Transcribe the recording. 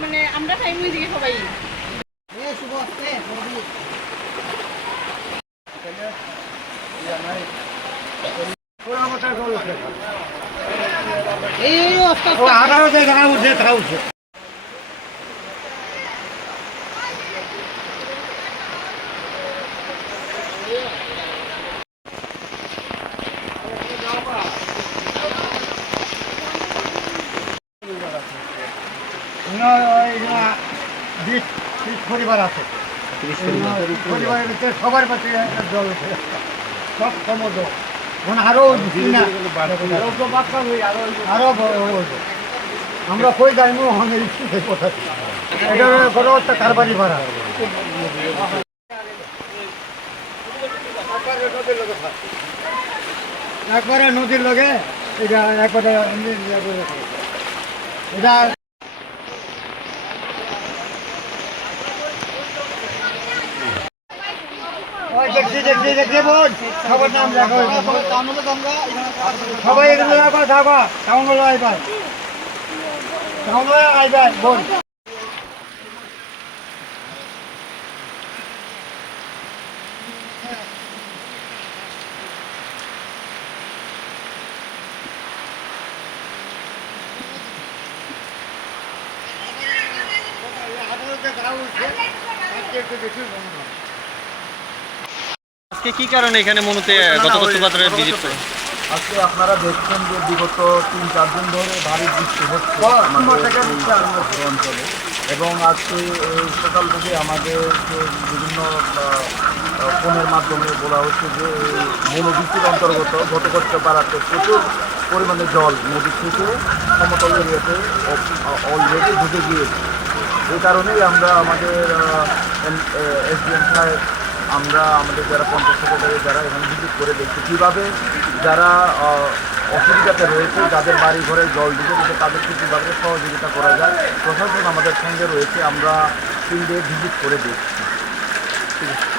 মানে আমরা খাই মুই সবাই এই 18 টাকা উঠে টাকা উঠে পরিবার আছে পরিবারের ভিতরে সবার কাছে জল সব সমুদ্র আরো আরো আমরা কই যাইমু কোথায় এটা বড় একটা কারবারি ভাড়া একবারে নদীর লগে এটা একবারে এটা দেখছি বোন সবার নাম লেখা সবাই এগুলো আইবা যাবা টাউনগুলো আইবা টাউনগুলো আইবা বোন আজকে কি কারণে এখানে মনুতে গত কক্সবাজারে ভিজিট করে? আজকে আপনারা দেখছেন যে বিগত 3-4 দিন ধরে ভারী বৃষ্টি হচ্ছে আমাদের অঞ্চলে এবং আজকে সকাল থেকে আমাদের বিভিন্ন ফোনের মাধ্যমে বলা হচ্ছে যে মনোবৃষ্টির অন্তর্গত গত কক্সবাজারে প্রচুর পরিমাণে জল নদী থেকে সমতল এরিয়াতে অলরেডি ঢুকে গিয়েছে। এই কারণেই আমরা আমাদের এসডিএম সাহেব আমরা আমাদের যারা পঞ্চায়েত সেক্রেটারি যারা এখানে ভিজিট করে দেখছি কীভাবে যারা অসুবিধাতে রয়েছে যাদের বাড়ি ঘরে জল ঢুকে দিতে তাদেরকে কীভাবে সহযোগিতা করা যায় প্রশাসন আমাদের সঙ্গে রয়েছে আমরা ফিল্ডে ভিজিট করে দেখছি। ঠিক আছে।